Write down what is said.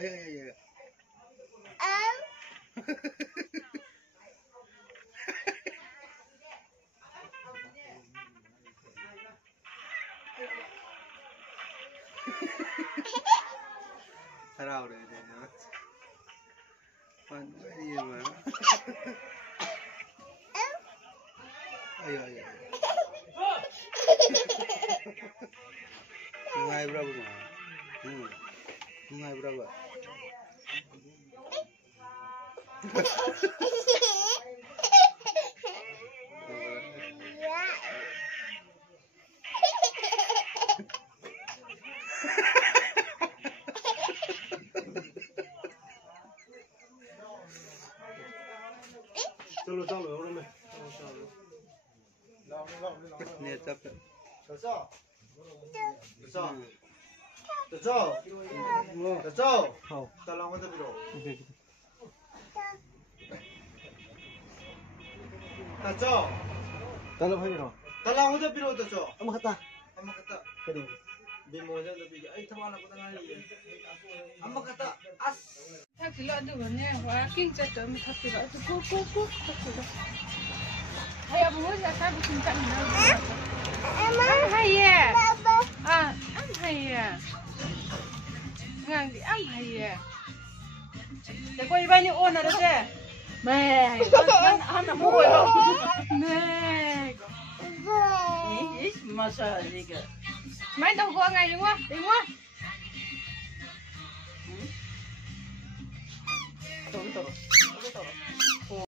Ayo, ayo, ayo. Harau deh dia. Pandai dia mah. Ayo, ayo. Bunga berapa mah? Bunga berapa? Chalo, chalo, ahora me. Ni capek. 됐어. 됐어. 됐어. 됐어. 달랑 혼자 빌어. 됐어. Dalam hari no. 달랑 혼자 빌어 됐어. Ama kata. 한번 갔다. Kadi. 비모자 비기. 아이 타마나 고당하니. 한번 갔다. 아스. Thakilo adunya walking cetum thakilo adu kuku thakilo. Hai abu ya sa bikin tak nak. Am hai ya. Ah, am hai ya. Ngang di am hai ya. Teko iba ni on ada je. Mai, Anak mu lo. mai. Ih, masa ni ke. Mai đâu gua ngày đúng không? Đúng không? Betul betul.